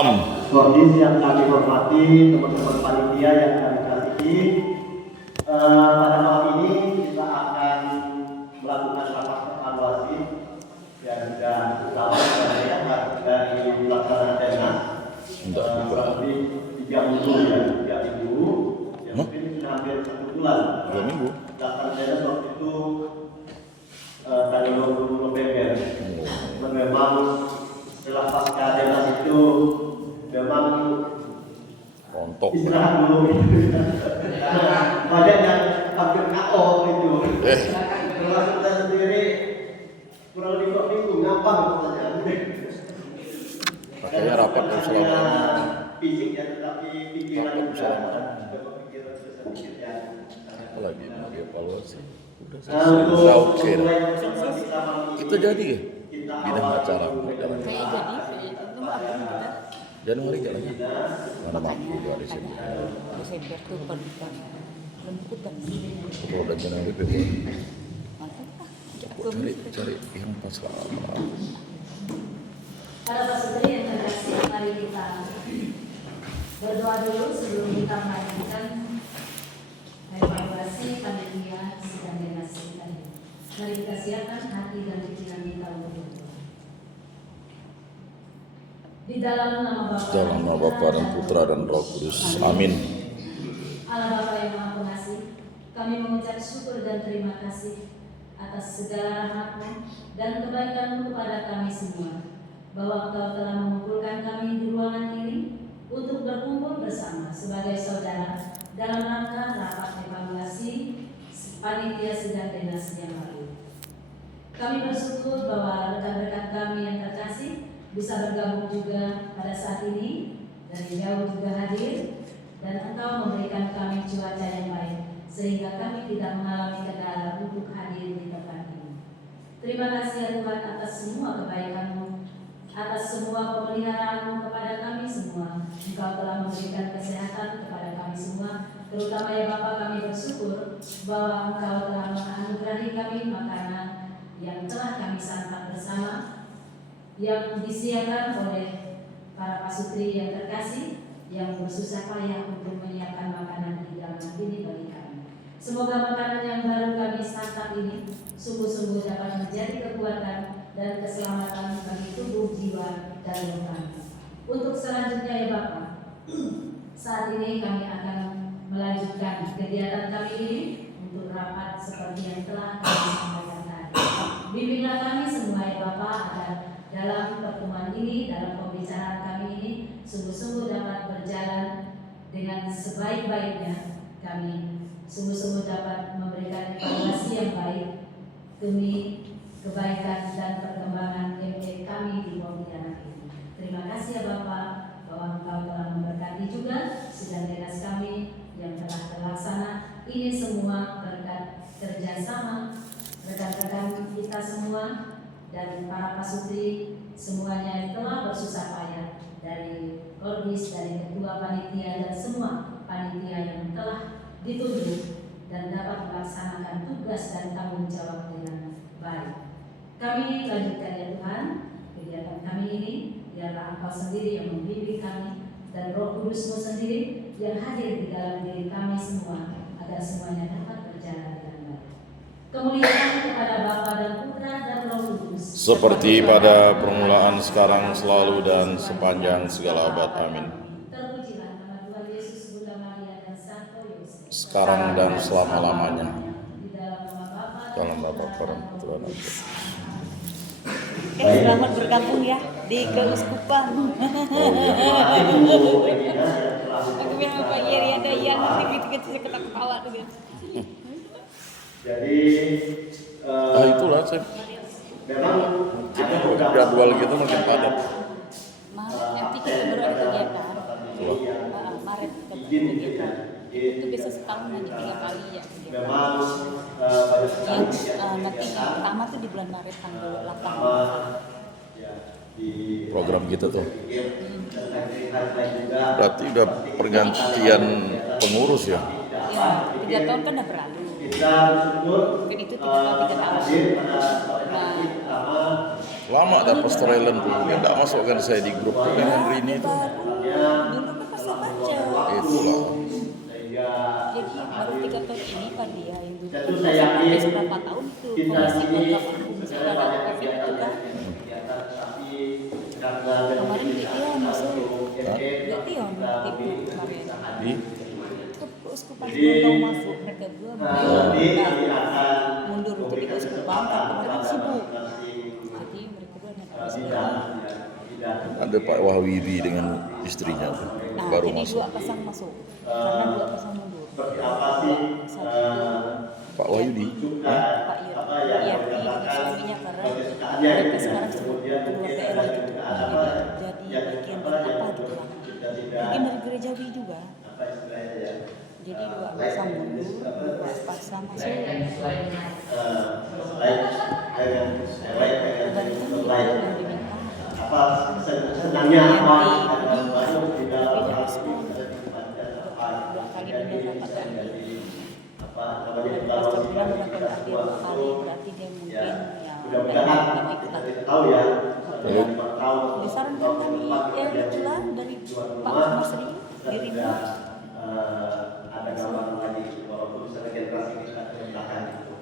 Kondisi yang kami hormati, teman-teman panitia yang kami kasihi, pada malam ini kita akan melakukan rapat evaluasi dan utama dari pelaksanaan Tenas kurang lebih 3 minggu ya, 3 minggu, ya mungkin sudah hampir 1 bulan. 2 minggu. Pelaksanaan Tenas waktu itu tanggal 20 November. Memang setelah pasca Tenas itu memang rontok istirahat dulu banyak yang hampir KO itu termasuk saya sendiri kurang lebih 2 minggu ngapa katanya makanya rapat selama fisik ya tetapi pikiran juga pikiran sedikit ya lagi dievaluasi udah oke kita jadi ya bidang acara Kayak jadi itu akan kita Januari jalannya mana mampu dari sini Desember tuh pernikahan lembutan. kalau udah Januari Februari Mantap lah. cari yang pas lama. Para pasutri yang terkasih, mari kita berdoa dulu sebelum kita melanjutkan evaluasi panitia sidang donasi tadi. Mari kita siapkan hati dan pikiran kita untuk berdoa. Di dalam nama Bapa dan Putra dan Roh Kudus. Amin. Allah Bapa yang Maha Pengasih, kami mengucap syukur dan terima kasih atas segala rahmat-Mu dan kebaikan-Mu kepada kami semua, bahwa Engkau telah mengumpulkan kami di ruangan ini untuk berkumpul bersama sebagai saudara dalam rangka rapat evaluasi panitia sidang donasi yang lalu. Kami bersyukur bahwa rekan-rekan kami yang terkasih bisa bergabung juga pada saat ini, dari jauh juga hadir, dan Engkau memberikan kami cuaca yang baik sehingga kami tidak mengalami kendala untuk hadir di tempat ini. Terima kasih ya Tuhan atas semua kebaikan-Mu, atas semua pemeliharaan-Mu kepada kami semua. Engkau telah memberikan kesehatan kepada kami semua, terutama ya Bapa, kami bersyukur bahwa Engkau telah menganugerahi kami makanan yang telah kami santap bersama, yang disiapkan oleh para pasutri yang terkasih yang bersusah payah untuk menyiapkan makanan di dalam ini bagi kami. Semoga makanan yang baru kami santap ini sungguh-sungguh dapat menjadi kekuatan dan keselamatan bagi tubuh, jiwa, dan roh kami. Untuk selanjutnya ya Bapak, saat ini kami akan melanjutkan kegiatan kami ini untuk rapat seperti yang telah kami sampaikan tadi. Bimbinglah kami semua ya Bapak agar dalam pertemuan ini, dalam pembicaraan kami ini sungguh-sungguh dapat berjalan dengan sebaik-baiknya. Kami sungguh-sungguh dapat memberikan evaluasi yang baik demi kebaikan dan perkembangan MP kami di Pontianak ini. Terima kasih ya Bapak bahwa Engkau telah memberkati juga sidang dinas kami yang telah terlaksana. Ini semua berkat kerjasama rekan-rekan kita semua dan para pasutri semuanya yang telah bersusah payah, dari Korbis, dari ketua panitia dan semua panitia yang telah ditunjuk dan dapat melaksanakan tugas dan tanggung jawab dengan baik. Kami lanjutkan ya Tuhan kegiatan kami ini, biarlah Engkau sendiri yang membimbing kami dan Roh Kudus-Mu sendiri yang hadir di dalam diri kami semua agar semuanya dapat berjalan dengan baik. Kemuliaan kepada Bapa dan Putra dan Roh Kudus, Seperti pada permulaan, sekarang, selalu, dan sepanjang segala abad. Amin. Terpujilah nama Tuhan Yesus, Bunda Maria dan Santo Yosef, Sekarang dan selama-lamanya. di dalam nama Bapa Dalam Bapa dan Putra dan Roh Kudus. Selamat bergabung ya di keuskupan. Aku bilang Pak Yeri ada yang gitu-gitu ketawa tuh. jadi Itulah saya memang ada beberapa jadwal gitu makin padat. Maret nanti kita baru ada kegiatan. Maret kita baru kegiatan. Itu biasa setahun hanya 3 kali ya. memang pada Yang saat nanti yang pertama tuh di bulan Maret tanggal 8. ya, di Program kita tuh. dan aktivitas lain juga Berarti udah pergantian pengurus ya. Ya, 3 tahun kan udah berlalu. kita bersyukur Mungkin itu 3 tahun. hadir pada sore hari ini pertama Lama dah Pastor Ellen tuh. Dia enggak masukkan saya di grup tuh dengan Rini itu. Dulu kan pas saya baca. Itulah. Jadi baru 3 tahun ini Pak dia yang dulu Tentu saya yakin berapa tahun itu kita komisi ini program misalnya ada COVID itu kan kemarin Gideon masuk Gideon itu kemarin Di keuskupan belum masuk mereka dua mundur untuk di keuskupan karena kemarin sibuk jadi mereka dua ada Pak Wahwiri dengan istrinya tuh. nah Baru jadi masuk. 2 pasang masuk karena 2 pasang mundur satu Pak Wahyudi. Pak Yardi dengan suaminya karena mereka sekarang keluar daerah gitu jadi bagian dari apa gitu lah mungkin dari gerejawi juga jadi 2 pasang mundur 2 pasang masuk senangnya apa dua kali benar dapat ganti namanya pastor bilang udah ganti 2 kali berarti dia mungkin ya mudah-mudahan mau ikut lagi kita tahu ya disarankan kami itulah dari Pak Masri dirinya ada gambaran lagi walaupun misalnya generasi kita bertahan itu.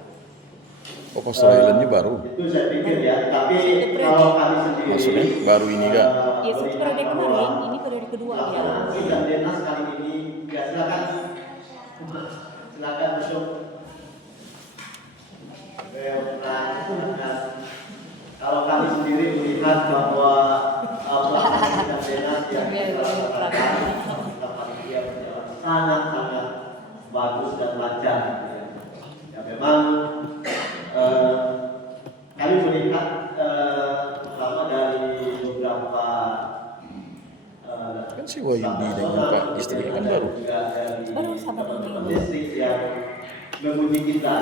Oh, Pastor Ellen ini baru. Itu saya pikir ya, tapi kalau kami sendiri Maksudnya baru ini kak? ya itu periode kemarin ini periode kedua dia dan Denas kali ini ya silakan masuk. Kalau kami sendiri melihat bahwa pelaksanaan Denas yang sangat-sangat bagus dan lancar. Ya memang kami melihat terutama dari beberapa Kan si Wahyudi dengan Pak istrinya kan baru. baru sama dengan listrik yang memuji kita,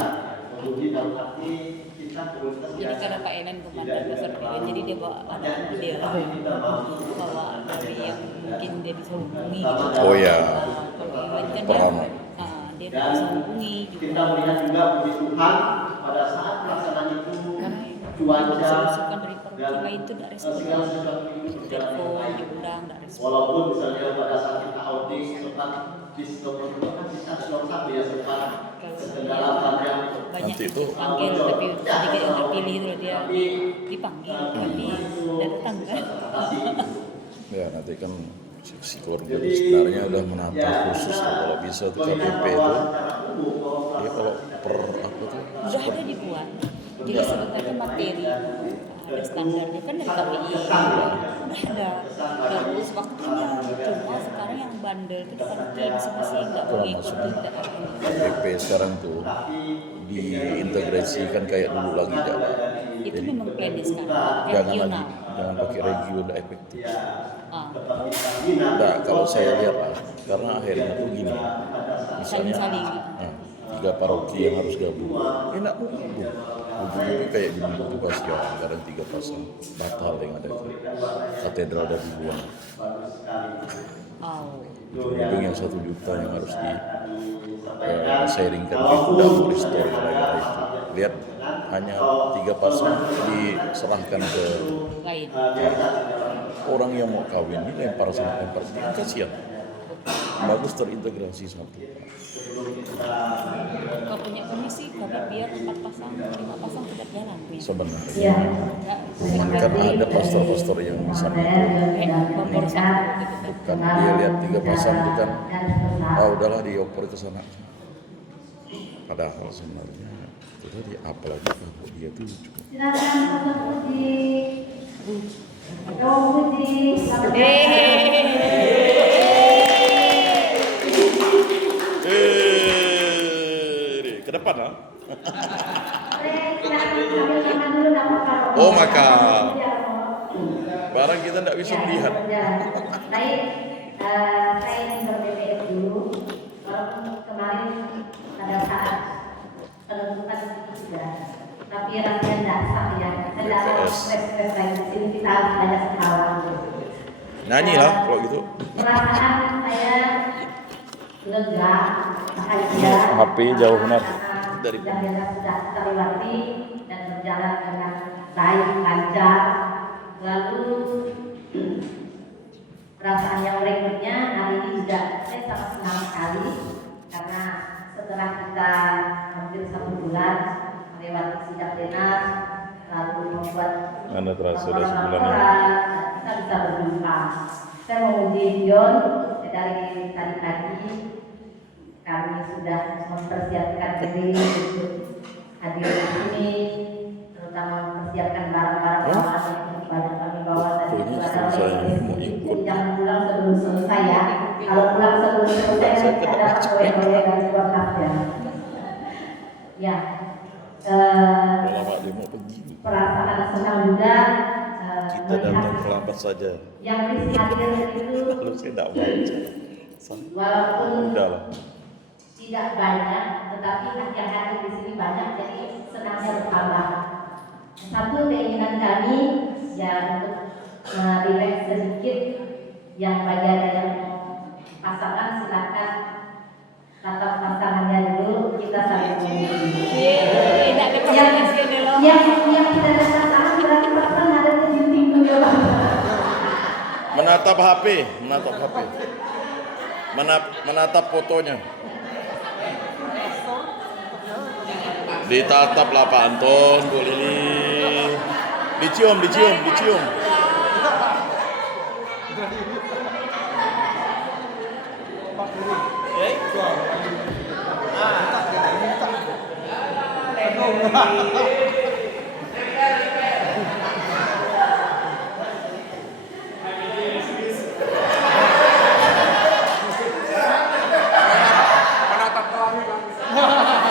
memuji dalam arti kita komunitas jadi karena Pak Enen komandan besar dia jadi dia bawa anak dia bawa dari yang mungkin dia bisa hubungi gitu. Oh ya. Kalau Iwan kan Perono. dia bisa hubungi juga kita melihat juga puji Tuhan pada saat pelaksanaan itu cuaca masukan dari perwakilan itu tidak respon segala sesuatu itu berjalan dengan telepon baik. diundang tidak respon Walaupun misalnya pada saat kita outing sempat di nomor kan bisa nomor 1 ya sempat kendala yang banyak Nanti itu dipanggil tapi sedikit yang terpilih itu dia dipanggil tapi tidak datang kan Ya nanti kan si keluarga itu sebenarnya udah menata khusus tuh. Kalau bisa tuh KPP itu. Ya kalau per apa tuh? sudah ada dibuat jadi sebenarnya materi ada standarnya kan dari KPI udah ada terus waktunya cuma sekarang yang bandel itu depan masing-masing nggak mau ikut tidak KPP sekarang tuh diintegrasikan kayak dulu lagi Jawa. itu memang plannya sekarang Jangan regional lagi, jangan pakai regional efektif. ah, Nah, kalau saya lihat lah, karena akhirnya tuh gini, misalnya saling-saling nah, 3 paroki yang harus gabung, enak tuh gabung. Ujung-ujung kayak gini tuh pasti ya, kadang 3 pasang batal yang ada ke katedral dan dibuang. oh Ujung-ujung yang 1 juta yang harus di sharingkan itu udah mau restore lagi itu. Lihat hanya 3 pasang diserahkan ke lain orang yang mau kawin ini lempar sana lempar sini kan kasihan. Bagus terintegrasi satu. kalau punya komisi kami biar 4 pasang 5 pasang tidak jalan punya Sebenarnya enggak kan ada pastor-pastor yang misalnya kompor satu gitu kan kan dia lihat 3 pasang itu kan udahlah dioper ke sana. Padahal sebenarnya itu tadi apalagi kalau dia tuh juga ke depan lah. Oh maka barang kita tidak bisa melihat. Baik, saya ingin ber-BPS dulu. Walaupun kemarin pada saat penentukan itu sudah, tapi rasanya tidak sah ya. Kita tidak mau stres lagi. Di sini kita harus banyak sekali. Nyanyi lah kalau gitu. Perasaan saya lega, bahagia. HP jauh benar dari sudah terlewati dan berjalan dengan baik, lancar. Lalu perasaan yang berikutnya hari ini juga saya sangat senang sekali karena setelah kita hampir 1 bulan melewati sidang dengar lalu membuat Mana terasa sudah sebulan laporan, kita bisa berjumpa. Saya memuji John dari tadi pagi kami sudah mempersiapkan diri untuk hadir di sini, terutama mempersiapkan barang-barang bawaan yang banyak kami bawa tadi. Jangan pulang sebelum selesai ya. Kalau pulang sebelum selesai ada oleh-oleh dan buat ya. Ya. Kalau dia mau pergi, Perasaan senang juga kita datang terlambat saja. yang hadir itu Lalu saya tidak baca. walaupun Udahlah. tidak banyak, tetapi yang hadir di sini banyak, jadi senangnya bertambah. Satu keinginan kami ya untuk relax sedikit, yang bagi ada yang pasangan silakan tatap pasangannya dulu, kita saling yang tidak ada pasangan berarti pasangan ada di pintu ya Pak. Menatap HP, menatap fotonya. Ditatap lah Pak Anton, Bu Lili. Dicium.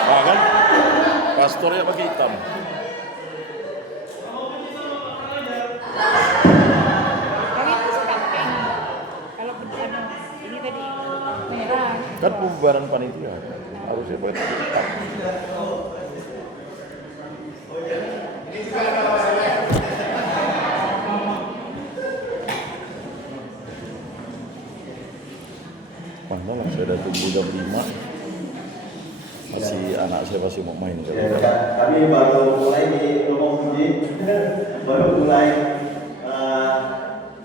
Nah, kan? Pastornya pakai hitam. Kami itu suka pakai ini. Kalau bencana ini tadi merah. Kan pembubaran panitia harusnya boleh pakai hitam. Mana lah, saya dah tunggu jam 5. Anak saya masih mau main. Ya, kami baru mulai di Romo Puji, baru mulai.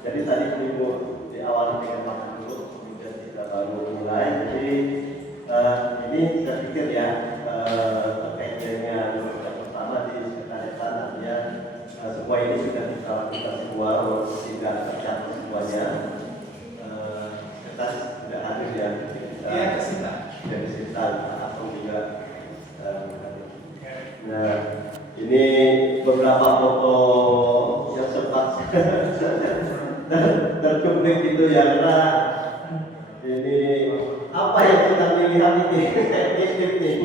Jadi tadi minggu diawali dengan makan dulu, kemudian kita baru mulai. Jadi ini saya pikir ya terkait dengan yang pertama di sekretariatan artinya semua ini sudah kita lakukan semua, walaupun tidak tercatat semuanya. Kita sudah hadir ya. Dari Sinta atau juga nah ini beberapa foto yang sempat tercuplik gitu ya, karena ini apa yang kita lihat ini sensitif nih.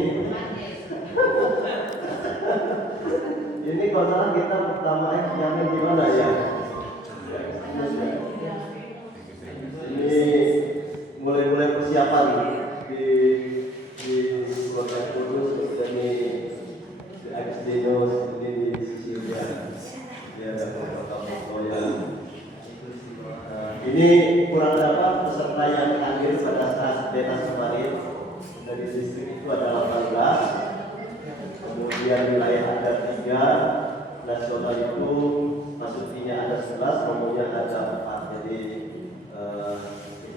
Ini kalau salah kita pertama yang gimana ya, ini mulai persiapan di Kota Kudus, di Agustinus, di Sisilia, ya ada beberapa foto yang ini kurang dapat peserta yang hadir pada saat Denas kemarin dari distrik itu ada 18, kemudian wilayah ada 3, nasional itu maksudnya ada 11, kemudian ada 4, jadi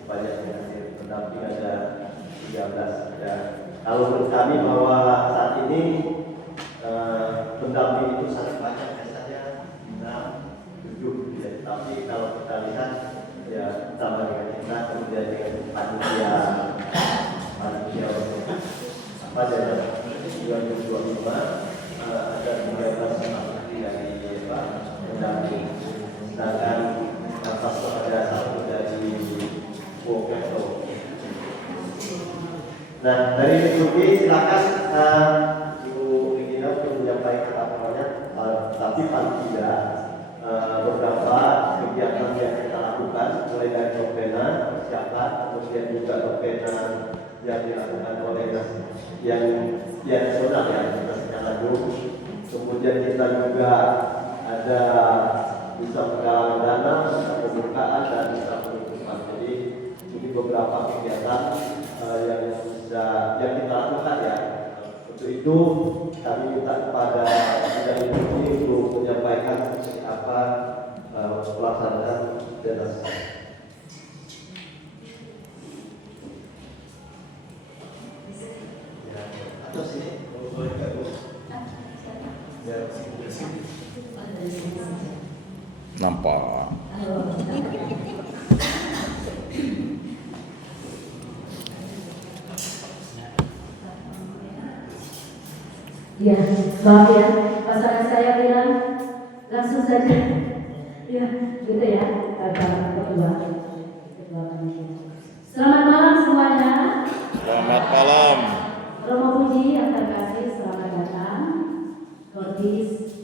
banyak yang hadir, pendamping ada 13 ya. Kalau menurut kami bahwa saat ini pendamping itu sangat banyak, biasanya 6, 7 ya. Tapi kalau kita lihat ya tambah dengan kita, kemudian dengan panitia apa ya 2025 ada 13 dari pendamping, sedangkan pastor ada 1 dari Boketo. Nah, dari diskusi silakan Ibu Regina untuk menyampaikan laporannya, tapi paling tidak beberapa kegiatan yang kita lakukan, mulai dari novena persiapan, kemudian juga novena yang dilakukan oleh yang nasional ya, nasional Zoom. Kemudian kita juga ada bisa penggalangan dana, bisa pembukaan dan bisa penutupan. Jadi ini beberapa kegiatan yang kita lakukan ya. Untuk itu kami minta kepada Bidang Ini untuk untuk menyampaikan seperti apa pelaksanaan deras. Ya, atau sini, boleh nggak Bu? Ya, sini. Nampak. Ya, maaf ya, pasangan saya bilang langsung saja. Ya, gitu ya. Kedua. Selamat malam semuanya. Selamat malam. Romo Puji yang terkasih, selamat datang. Kordis,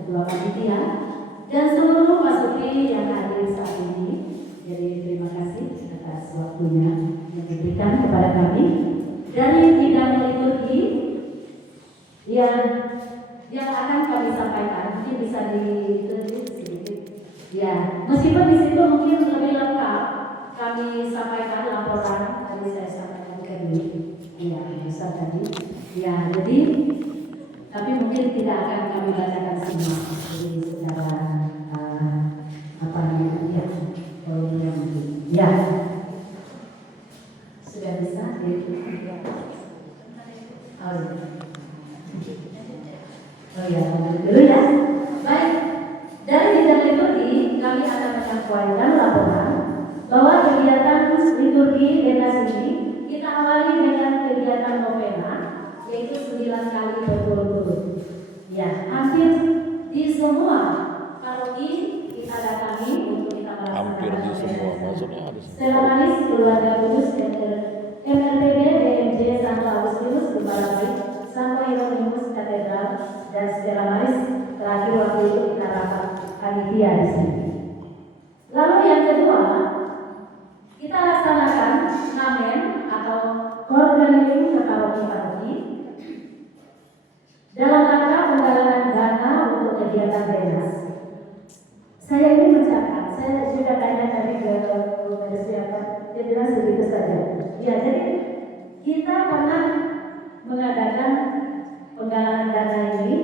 ketua panitia, dan seluruh masuki yang hadir saat ini. Jadi terima kasih atas waktunya yang diberikan kepada kami dari bidang liturgi yang akan kami sampaikan. Mungkin bisa ditulis sedikit. Ya, meskipun di situ mungkin lebih lengkap kami sampaikan laporan tadi saya sampaikan ke dulu. Ya, bisa tadi. Ya, jadi tapi mungkin tidak akan kami bacakan semua. Jadi secara apa namanya? Ya, volumenya mungkin. Ya. Sudah bisa? Oh, ya. Oh ya, dulu ya. Baik, dari bidang liturgi kami akan menyampaikan laporan bahwa kegiatan liturgi Denas ini kita awali dengan kegiatan novena, yaitu 9 kali berturut-turut. Ya, hampir di semua paroki kita datangi untuk kita melaksanakan. Hampir di semua, maksudnya ada semua. Stella Maris Keluarga Kudus MLPB DMJ Santo Agustinus Gembala Baik Santo Hieronymus Katedral dan Stella Maris terakhir waktu itu kita rapat panitia di sini. Lalu yang kedua, kita laksanakan ngamen atau koordinasi ke paroki-paroki dalam rangka penggalangan dana untuk kegiatan Denas. Saya ini mencatat, saya juga tanya tadi ke siapa, dia bilang segitu saja. Ya, jadi kita pernah mengadakan penggalangan dana ini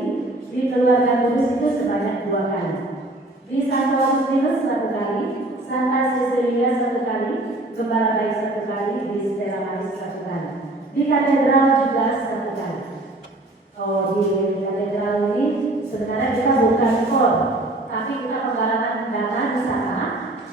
di Keluarga Kudus itu sebanyak 2 kali. Di Santo Agustinus 1 kali, Santa Cecilia 1 kali, Gembala Baik 1 kali, di Stella Maris 1 kali. Di katedral juga 1 kali. Oh, di katedral ini sebenarnya kita bukan kor, tapi kita penggalangan dana di sana.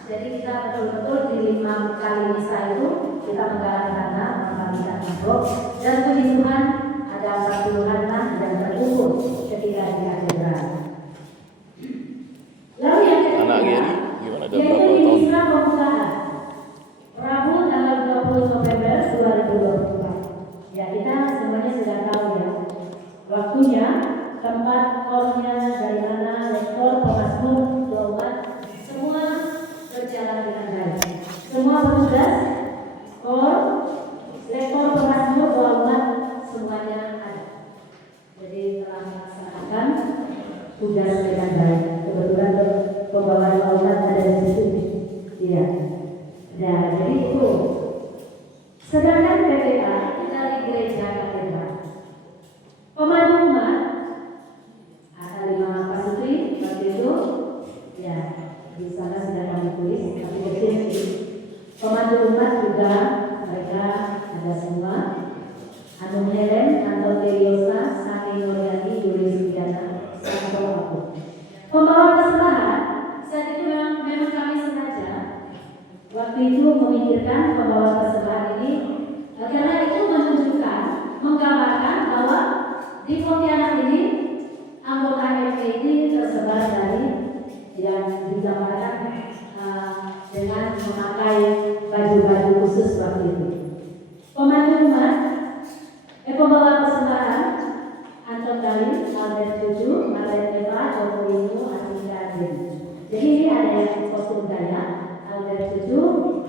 Jadi kita betul-betul di 5 kali misa itu kita menggalang dana, membagikan amplop, dan puji Tuhan ada 40-an yang terkumpul ketika di katedral. Lalu yang ketiga, Anak Geri gimana, ada yaitu berapa di tahun? misa pembukaan Rabu tanggal 20 November 2024. Ya, kita semuanya sudah tahu ya waktunya, tempat, kornya, dari mana, lektor, pemasmur, doa, semua berjalan dengan baik. Semua petugas, kor, lektor, pemasmur, doa, semuanya ada. Jadi telah melaksanakan tugas dengan baik. Kebetulan pembawaan lautan ada di situ. Iya. Nah, jadi itu. Sedangkan PPA dari gereja katedral. Pemandu umat ada 5 pasutri waktu itu. Ya, di sana sudah kami tulis. Tapi kecil sih. Pemandu umat juga mereka ada semua. Anung Helen, Anton Teriosa, Sani Nuriani, Yuri Sudiana, Santo Aku. Pembawa persembahan saat itu memang kami sengaja waktu itu memikirkan pembawa persembahan ini karena itu menunjukkan, menggambarkan bahwa di Pontianak ini anggota MPI tersebar dari yang digambarkan dengan memakai baju-baju khusus waktu itu. Pemandu umat, pembawa persembahan Anton Dalin, Albert Tuju, Albert Eva, Joko Wisnu, Atika Jen. Jadi ini ada yang kostum gaya, Albert Tuju,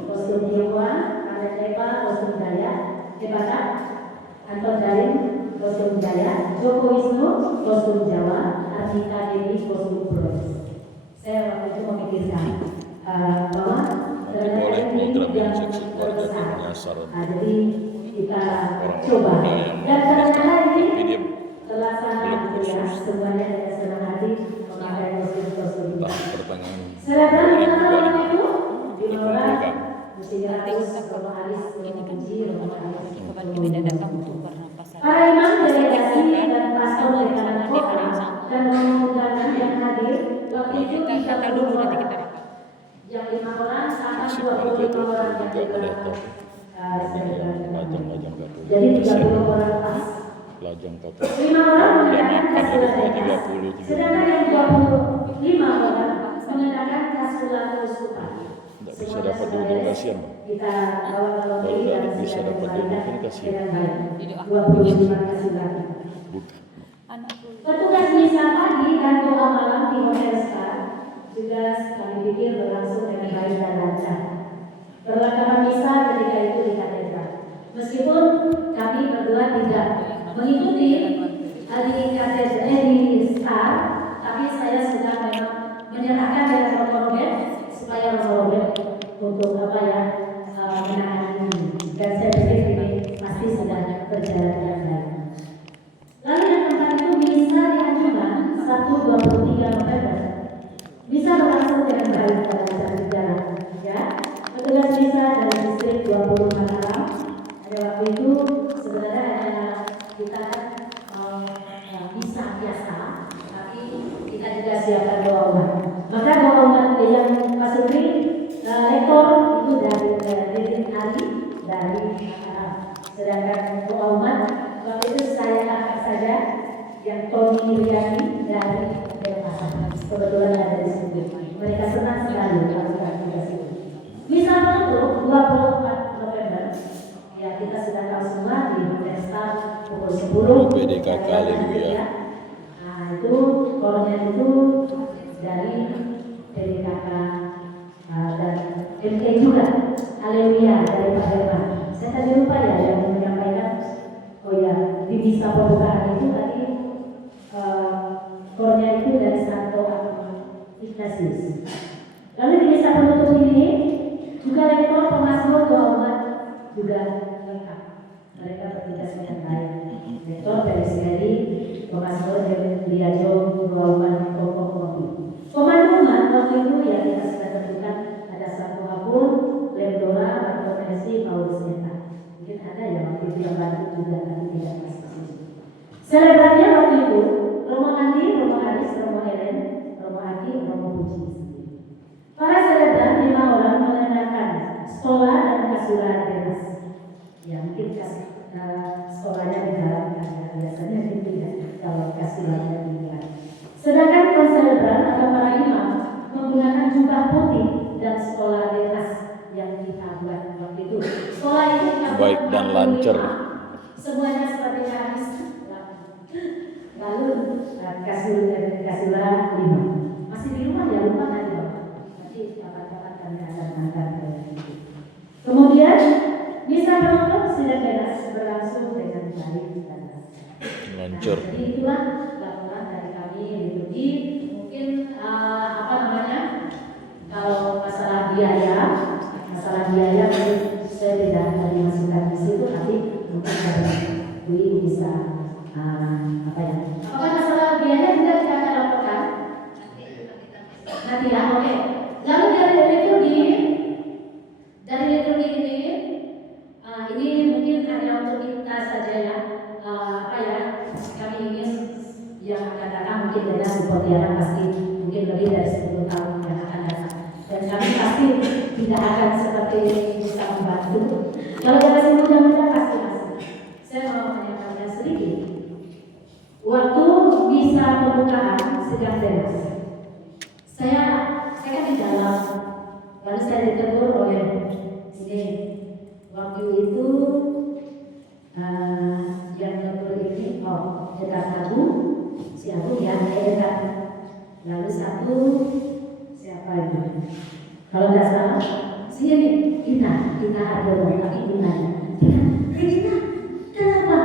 kostum Tionghoa, Albert Eva, kostum gaya, Ebata, Anton Dalin, kostum gaya, Joko Wisnu, kostum Jawa, Atika Dewi, kostum Flores. Saya waktu itu memikirkan bahwa boleh program yang seksi keluarga itu menyasar jadi kita orang coba muda yang dan ternyata ini dia terlaksana ya semuanya dengan senang hati memakai kostum. Pertanyaan Selebgram malam itu Lebih dimulai kan. Mustika Haris, Romo Haris, ini kan Puji, Romo Haris. kapan kita datang untuk pernapasan. Para imam delegasi dan pastor dekan kota dan undangan yang hadir waktu itu Kita dulu nanti kita dapat. yang 5 orang sama si 25 orang yang juga ada top selebgram. lajang Katolik. Jadi 30 orang pas. Lajang Katolik. 5 orang Udah mengenakan makan kasula dari dekas, 30 sedangkan yang 25 orang mengenakan kasula keuskupan. Tidak bisa dapat duduk, kasihan. Kita bawa Kalau tidak bisa dapat duduk kan kasihan. dengan baik. 25 kasula. Bukan. Anakku. Petugas misa pagi dan doa malam di Hotel Star juga kami pikir berlangsung dengan baik dan lancar. Perlengkapan misa ketika itu di katedral. Meskipun kami berdua tidak mengikuti di katedral di Star, tapi saya sudah memang menyerahkan dengan Romo Robert supaya Romo Robert untuk menangani ini. Dan saya pikir ini pasti sudah berjalan dengan baik. Lalu yang keempat itu misa diajukan 1-23 November. Bisa berlangsung dengan baik pada acara berjalan. Ya, petugas misa dari distrik 20 Mataram. Pada waktu itu sebenarnya hanya kita misa biasa, tapi kita juga siapkan doa umat. Maka doa umat yang Pak Sutri rekor itu dari Ali dari Mataram. Sedangkan doa umat waktu itu saya angkat saja yang Tony Riani dari Denpasar. Kebetulan ada di sini. Mereka senang sekali melakukan tugas itu. Misal untuk 24 November, ya kita sudah tahu semua di Hotel Star pukul 10. PDKK, haleluya. Nah itu kornya itu dari PDKK dan MK juga, haleluya dari Pak Herman. Saya tadi lupa ya yang menyampaikan. Oh ya, di misa pembukaan itu tadi kornya itu dari Santo Ignatius. Lalu di misa penutup ini juga rektor pemazmur doa umat juga lengkap. Mereka bertugas dengan baik. Rektor dari Sekali, pemazmur dari Liajo doa umat pokok kopi. Pemanduman waktu itu ya kita sudah tentukan ada satu akun, Lemdora, Akun Messi, Paulus Neta. Mungkin ada ya waktu itu yang bantu juga tapi tidak pasti. Selebrasinya waktu itu Romo Andi, Romo Haris, Romo Helen, Romo Aki, Romo Puji. Para selebran 5 orang mengenakan sekolah dan kasura deras. Ya mungkin sekolahnya di dalam karena biasanya itu ya kalau kasuranya di luar. Sedangkan konselebran atau para imam menggunakan jubah putih dan sekolah deras yang kita buat waktu itu. Sekolah itu kita Baik dan lancar. semuanya seperti hadis. Lalu kasura 5. Masih di rumah ya, lupa tadi Bapak. Nanti kapan-kapan kami akan angkat. Kemudian misa penutup sidang deras berlangsung dengan baik dan Lancar. Nah, jadi itulah laporan dari kami liturgi. Mungkin kalau masalah biaya saya tidak tadi masukkan di situ, tapi mungkin dari Dwi bisa apakah masalah biaya juga kita akan laporkan nanti ya, oke. Lalu dari liturgi ini mungkin hanya untuk kita saja ya, kami ingin yang akan datang mungkin dari Pontianak pasti mungkin lebih dari 10 tahun yang akan datang, dan kami pasti tidak akan seperti ini bisa membantu. Kalau dari 10 muda pasti masih. Saya mau menyampaikan sedikit. Waktu misa pembukaan sedang deras, saya kan di dalam, lalu saya ditegur oleh ini. Waktu itu yang tegur ini, dekat Abu, si Abu ya, dekat. Lalu satu siapa itu? Kalau nggak salah, sini Gina ada tapi Gina. Kenapa?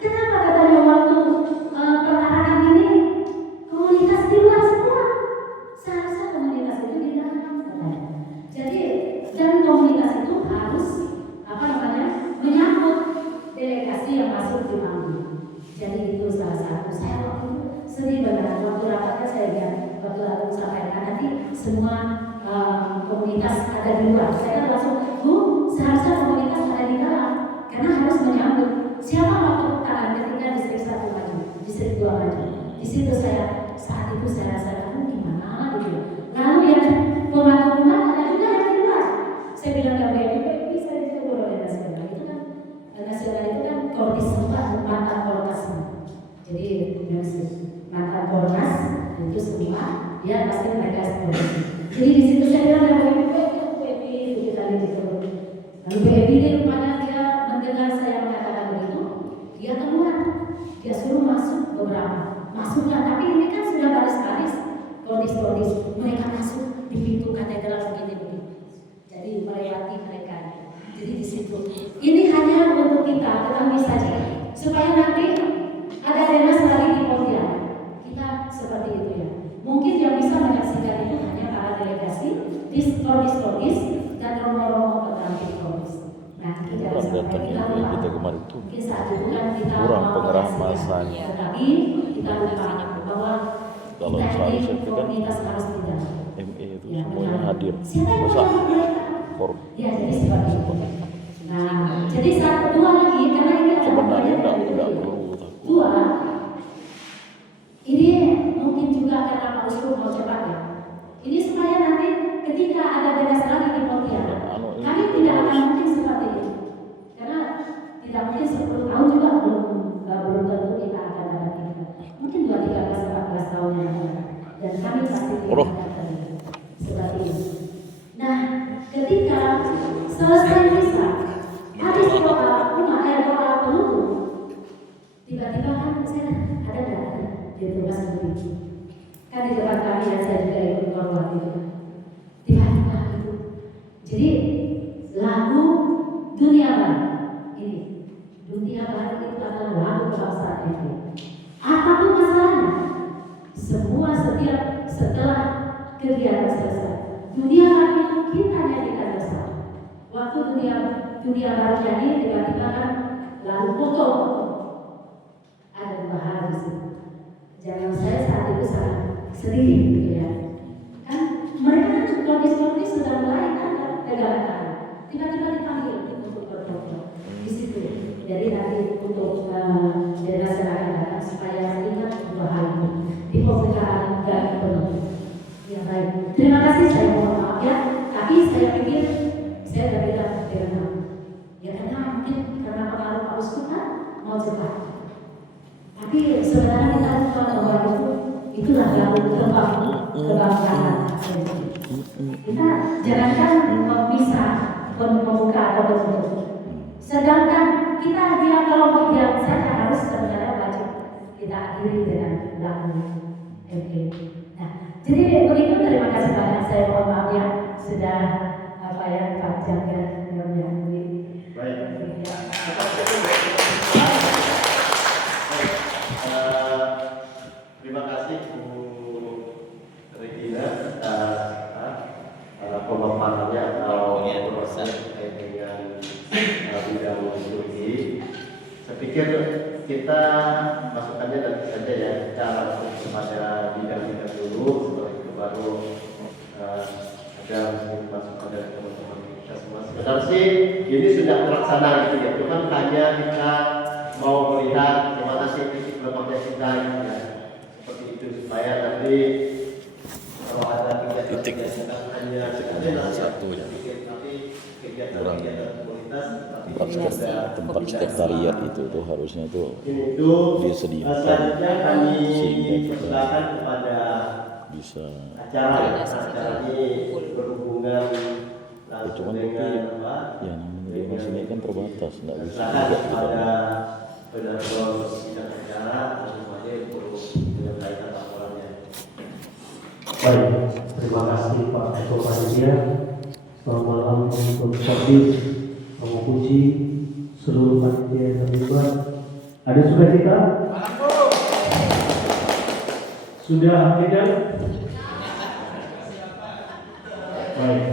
Kenapa katanya waktu perarakan ini komunitas di luar semua? Seharusnya komunitas itu di dalam. Jadi dan komunitas itu harus menyambut delegasi yang masuk di Mambi. Jadi itu salah satu satu. Saya waktu itu sedih benar. Waktu rapatnya saya lihat, waktu aku sampaikan nanti semua komunitas ada di luar. Saya langsung, Bu, seharusnya komunitas ada di dalam, karena harus menyambut siapa waktu tangan ketika distrik 1 maju, distrik 2 maju. Di situ saat itu saya rasa, gimana gitu. Lalu yang pembantu rumah ada juga yang di luar. Saya bilang ke BPP, saya ditegur oleh nasional itu kan, nasional itu kan kortis semua mantan kornas semua. Jadi mantan kornas itu semua dia pasti mereka seperti. Jadi di situ saya bilang ke BPP itu kita ditegur. Lalu BPP ini rupanya dia mendengar saya mengatakan begitu, dia keluar, dia suruh masuk beberapa, masuklah. Tapi ini kan sudah baris-baris kortis mereka masuk di pintu katedral begini. Jadi melewati mereka. Jadi di situ. Ini hanya untuk kita ketahui saja, supaya nanti ada denas lagi di Pontianak. Kita seperti itu ya. Mungkin yang bisa menyaksikan itu hanya para delegasi, kortis dan romo-romo pendamping kortis. Nah, kita kita kemarin tuh mungkin saat itu kan kita kurang pengerah masanya. Tetapi kita lupa bahwa Kalau kita seharusnya ini itu kan komunitas harus tidak. ME itu Ya, semuanya hadir. siapa yang Masa mendamping mereka? korup Ya, jadi seperti itu. Nah, jadi saat kedua lagi, karena ini ada sebenarnya banyak enggak dari perlu takut. dua, ini mungkin juga karena Pak Uskup mau cepat ya. Ini supaya nanti ketika ada denas lagi di Pontianak, kami tidak akan mungkin seperti itu. Karena tidak mungkin 10 tahun juga belum tentu kita akan dapat itu. Mungkin 2, 13, 14 tahun yang akan datang. Dan kami pasti tidak akan terlihat seperti itu. Nah, ketika selesai misa, habis doa penutup, tiba-tiba kan saya ada di tugas begitu. Kan di depan kami dan saya juga ikut berbuat itu. Tiba-tiba itu. Jadi lagu Dunia Baru ini, Dunia Baru itu adalah lagu kebangsaan ini. Apapun masalahnya, setelah kegiatan selesai, Dunia Baru itu kita nyanyikan bersama. Waktu dunia baru nyanyi, tiba-tiba kan lalu foto. Ada 2 hal di situ. Jangan saya saat itu sangat sedih gitu ya. Kan mereka kan kondisi sudah mulai kan negara. Tiba-tiba dipanggil untuk berfoto di situ. Jadi nanti untuk denas yang akan datang supaya ingat 2 hal itu di pembukaan dan penutup. Ya baik. Terima kasih, saya mohon maaf ya. Tapi saya pikir saya tidak bilang dengan ya karena mungkin karena pengaruh Pak Uskup kan mau cepat. Tapi sebenarnya kita lupa bahwa itulah lagu kebangsaan. Kita jangankan bisa membuka atau menutup. Sedangkan kita dia kalau yang saja harus sebenarnya wajib kita akhiri dengan lagu ME. Nah, jadi begitu, terima kasih banyak. Saya mohon maaf ya sudah panjang dan Baik. Terima kasih Bu Regina atas pemaparannya atau proses terkait dengan bidang liturgi. Saya pikir kita masukannya nanti saja ya, kita langsung kepada bidang-bidang dulu, setelah itu baru ada masukan dari teman-teman kita semua. Sebenarnya sih ini sudah terlaksana gitu ya, cuman hanya kita mau melihat bagaimana sih fisik lembaga kita gitu ya, seperti itu supaya nanti kalau ada kegiatan hanya satu ya. tapi kegiatan Kurang komunitas tempat sekretariat itu tuh harusnya tuh ini itu disediakan selanjutnya kami sehingga kita persilakan kepada bisa acara ini berhubungan langsung cuman tapi dengan apa? ya namanya di mas ini kan terbatas nggak bisa Silakan juga kepada kita penerima sidang acara langsung saja untuk menyampaikan laporannya. Baik, terima kasih Pak Ketua Panitia. Selamat malam untuk Kortis, Romo Puji, seluruh panitia yang terlibat. Ada sukacita? Sudah tidak? Baik.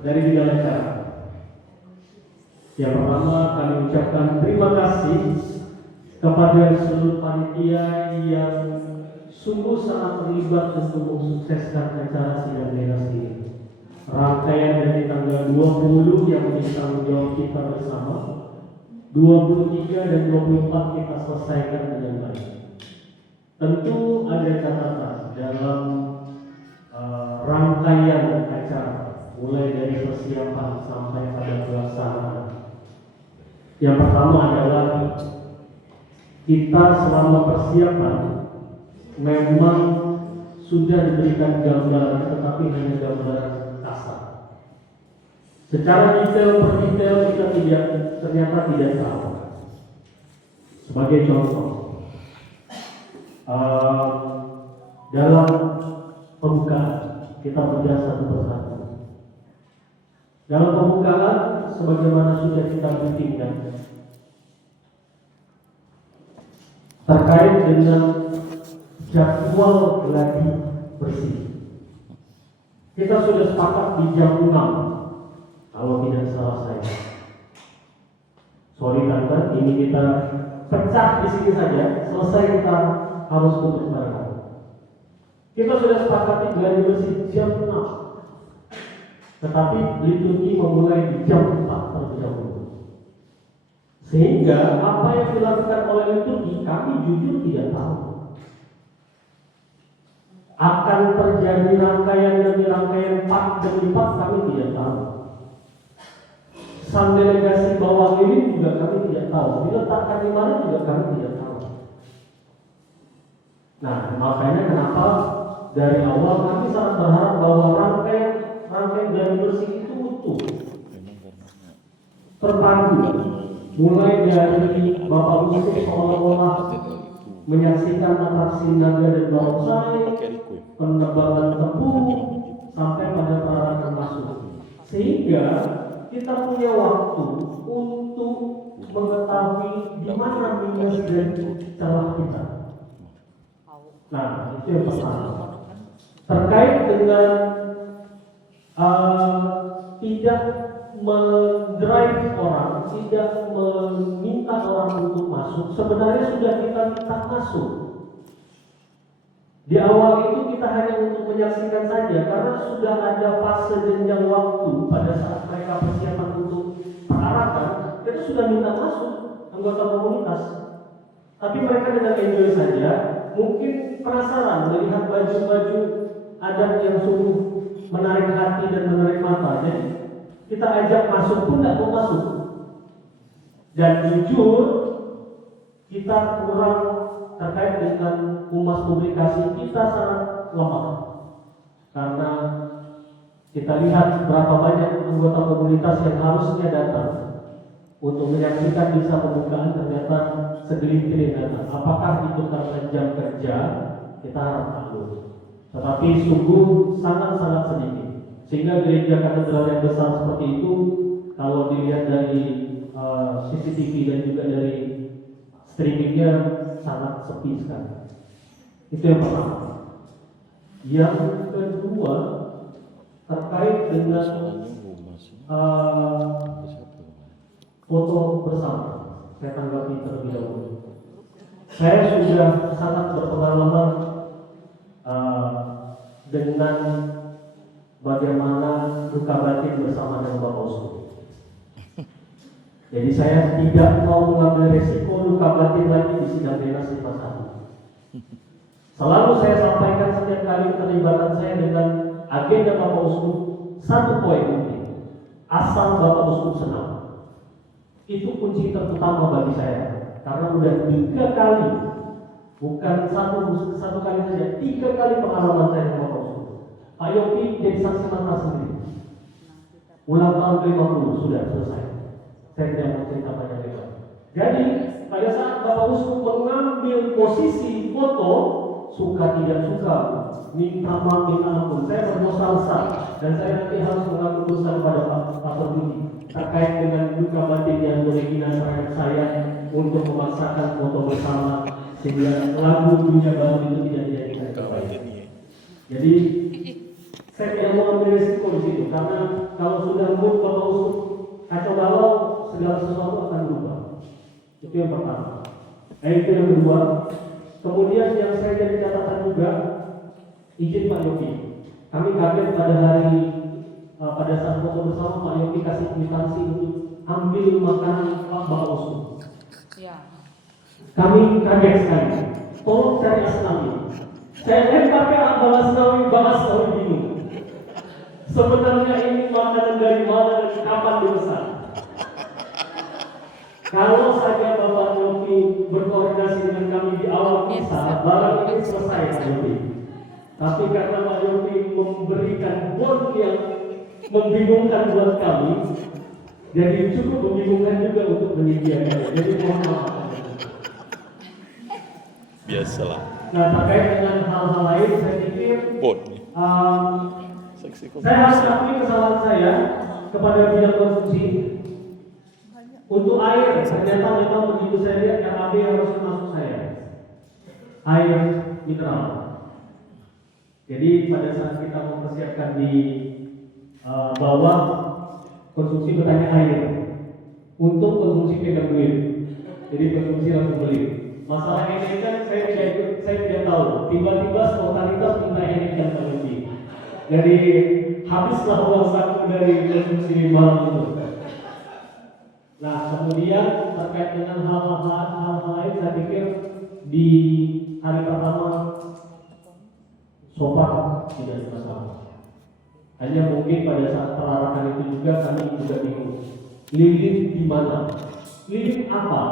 Dari bidang acara. Yang pertama kami ucapkan terima kasih kepada seluruh panitia yang sungguh sangat terlibat untuk mensukseskan acara sidang dewas ini. Rangkaian dari tanggal 20 yang menjadi tanggung jawab kita bersama, 23 dan 24 kita selesaikan dengan baik. Tentu ada catatan dalam rangkaian acara, mulai dari persiapan sampai pada pelaksanaan. Yang pertama adalah kita selama persiapan memang sudah diberikan gambaran, tetapi hanya gambaran kasar. Secara detail per detail kita ternyata tidak tahu. Sebagai contoh, dalam pembukaan kita bedah satu persatu. Dalam pembukaan, sebagaimana sudah kita briefingkan, terkait dengan jadwal gladi bersih, kita sudah sepakat di jam 6, kalau tidak salah saya. Sorry tante, ini kita pecah di sini saja, selesai kita harus tutup barang. Kita sudah sepakati gladi bersih jam 6. Tetapi liturgi memulai di jam 4 terlebih dahulu. Sehingga apa yang dilakukan oleh liturgi kami jujur tidak tahu. Akan terjadi rangkaian demi rangkaian 4 demi 4 kami tidak tahu. Sang delegasi bawah ini juga kami tidak tahu. Diletakkan di mana juga kami tidak tahu. Nah, makanya kenapa dari awal kami sangat berharap bahwa rangkaian gladi bersih itu utuh, terpadu, mulai dari Bapak Uskup seolah-olah menyaksikan atraksi naga dan barongsai, penebangan tebu, sampai pada peranan masuk. Sehingga kita punya waktu untuk mengetahui di mana minus dan celah kita. Nah, itu yang pertama. Terkait dengan tidak mendrive orang, tidak meminta orang untuk masuk, sebenarnya sudah kita minta masuk. Di awal itu kita hanya untuk menyaksikan saja, karena sudah ada fase jenjang waktu pada saat mereka persiapan untuk perarakan, kita sudah minta masuk anggota komunitas. Tapi mereka dengan enjoy saja, mungkin penasaran melihat baju-baju adat yang sungguh menarik hati dan menarik mata. Jadi kita ajak masuk pun tidak mau masuk. Dan jujur kita kurang terkait dengan humas publikasi, kita sangat lemah. Karena kita lihat berapa banyak anggota komunitas yang harusnya datang untuk menyaksikan misa pembukaan, ternyata segelintir yang datang. Apakah itu karena jam kerja? Kita harap maklum. Tetapi sungguh sangat-sangat sedikit. Sehingga gereja katedral yang besar seperti itu, kalau dilihat dari CCTV dan juga dari streamingnya, sangat sepi sekali. Itu yang pertama. Yang kedua, terkait dengan foto bersama, saya tanggapi terlebih dahulu. Saya sudah sangat berpengalaman dengan bagaimana duka batin bersama dengan Bapak Uskup. Jadi saya tidak mau mengambil resiko duka batin lagi di sidang dewas 51. Selalu saya sampaikan setiap kali keterlibatan saya dengan agenda Bapak Uskup, satu poin penting: asal Bapak Uskup senang. Itu kunci terutama bagi saya, karena udah 3 kali, bukan satu kali saja, 3 kali pengalaman saya dengan Bapak Uskup. Pak Yopi jadi saksi mata sendiri. Ulang tahun 50 sudah selesai. Saya tidak mau cerita banyak lebar. Jadi pada saat Bapak Uskup mengambil posisi foto, suka tidak suka, minta maaf, minta ampun, saya berdosa besar dan saya nanti harus mengaku dosa kepada Pak Budi terkait dengan duka batin yang berlebihan terhadap saya untuk memaksakan foto bersama sehingga lagu dunia baru itu tidak dijadikan. Jadi saya tidak mau ambil risiko di situ, karena kalau sudah mood Bapak Uskup kacau balau, segala sesuatu akan berubah. Itu yang pertama. Itu yang kedua. Kemudian yang saya jadi catatan juga, izin Pak Yogi. Kami kaget pada saat foto bersama Pak Yogi kasih kwitansi untuk ambil makanan Pak Baosu. Ya. Kami kaget sekali. Tolong cari Asnawi. Saya lempar ke Bang Asnawi bingung. Sebenarnya ini makanan dari mana dan kapan dipesan? Kalau saja Bapak Yogi berkoordinasi dengan kami di awal kisah, barang ini selesai Pak Yogi. Tapi karena Pak Yogi memberikan bon yang membingungkan buat kami, jadi cukup membingungkan juga untuk menyediakannya. Jadi mohon maaf. Biasalah. Nah, terkait dengan hal-hal lain, saya pikir Bon. saya harus akui kesalahan saya kepada bidang konsumsi. Untuk air, ternyata memang begitu saya lihat RAB harus masuk saya. Air mineral. Jadi pada saat kita mempersiapkan di bawah konsumsi bertanya air, untuk konsumsi pegang duit. Jadi konsumsi langsung beli. Masalah ini kan saya tidak tahu. Tiba-tiba spontanitas minta ini yang terlebih. Jadi habislah uang saku dari konsumsi malam itu. Nah, kemudian terkait dengan hal-hal lain, saya pikir di hari pertama sofa tidak ada masalah. Hanya mungkin pada saat perarakan itu juga kami juga bingung. Lilin di mana? Lilin apa?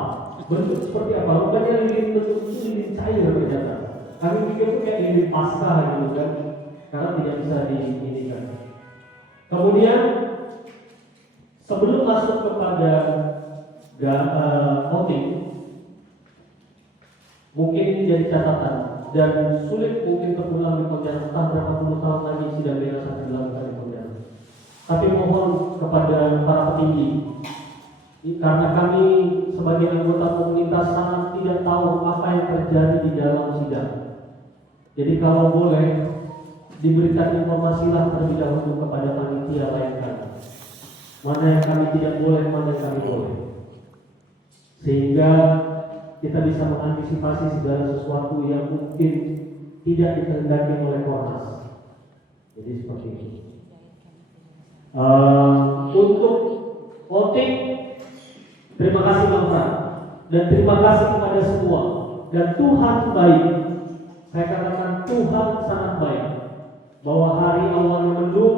Bentuk seperti apa? Rupanya lilin bentuk itu lilin cair ternyata. Kami pikir itu kayak lilin pasca gitu kan, karena tidak bisa diinikan. Kemudian sebelum masuk kepada voting, mungkin ini jadi catatan dan sulit mungkin terulang di penjara entah berapa puluh tahun lagi sidang bebas dilakukan di penjara. Tapi mohon kepada para petinggi, karena kami sebagai anggota komunitas sangat tidak tahu apa yang terjadi di dalam sidang. Jadi kalau boleh diberikan informasilah terlebih dahulu kepada panitia lainkan. Mana yang kami tidak boleh, mana yang kami boleh. Sehingga kita bisa mengantisipasi segala sesuatu yang mungkin tidak dikehendaki oleh Komnas. Jadi seperti itu. Untuk voting, terima kasih Bang Fran, dan terima kasih kepada semua. Dan Tuhan baik. Saya katakan Tuhan sangat baik. Bahwa hari awalnya mendung,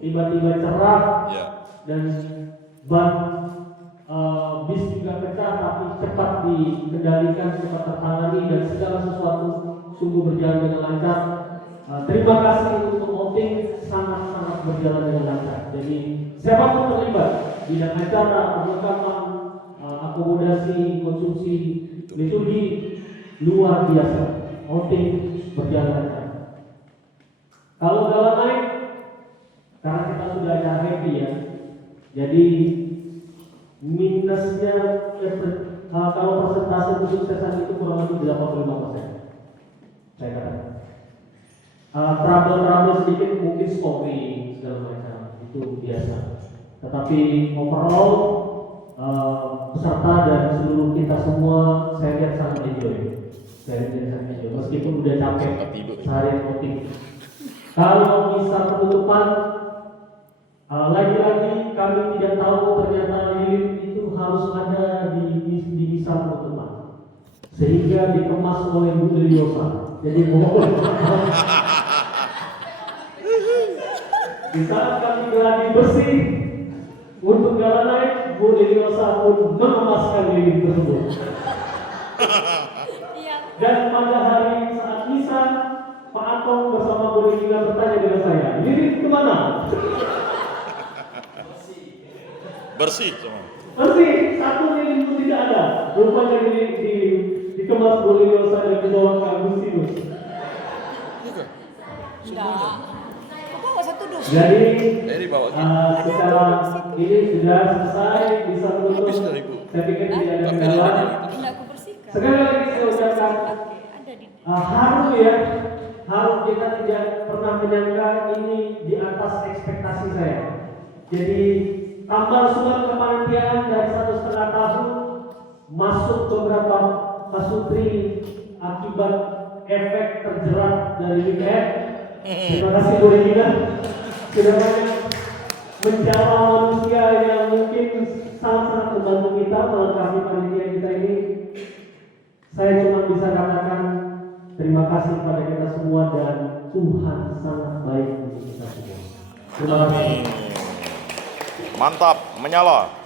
tiba-tiba cerah, dan ban bis juga pecah, tapi cepat dikendalikan, cepat tertangani, dan segala sesuatu sungguh berjalan dengan lancar. Terima kasih untuk voting, sangat-sangat berjalan dengan lancar. Jadi siapapun terlibat, bidang acara, perlengkapan, akomodasi, konsumsi, liturgi, luar biasa. Voting berjalan lancar. Kalau dalam naik, karena kita sudah ada happy ya, jadi minusnya kalau persentase kesuksesan itu kurang lebih 85%. Saya katakan. Trouble sedikit mungkin scoring segala macam itu biasa. Tetapi overall peserta dan seluruh kita semua saya lihat sangat enjoy. Meskipun udah capek seharian voting. Kalau bisa penutupan, lagi-lagi kami tidak tahu ternyata lilin itu harus ada di misa penutupan, sehingga dikemas oleh Bu Deliosa. Jadi mohon di saat kami geladi bersih untuk jalan naik, Bu Deliosa pun mengemaskan lilin tersebut. Dan pada hari saat misa, Pak Anton bersama Bu Deliosa bertanya dengan saya, lilin kemana? Bersih semua. Bersih, satu lilin pun tidak ada. Rupanya dikemas Bu Deliosa dan dibawa ke Agustinus. Enggak. Kok nggak satu dus? Jadi dibawa secara ini sudah selesai, bisa menutup. Saya pikir tidak ada kendala. Tidak aku bersihkan. Sekali lagi saya ucapkan Ada di. haru ya, haru kita tidak pernah menyangka ini di atas ekspektasi saya. Jadi tambal surat kepanitiaan dari 1,5 tahun masuk beberapa Pak Sutri akibat efek terjerat dari weekend. Terima kasih Bu Regina sudah banyak menjawab manusia yang mungkin sangat-sangat membantu kita melengkapi panitia kita ini. Saya cuma bisa katakan terima kasih kepada kita semua dan Tuhan sangat baik untuk kita semua. Terima kasih. Mantap, menyala.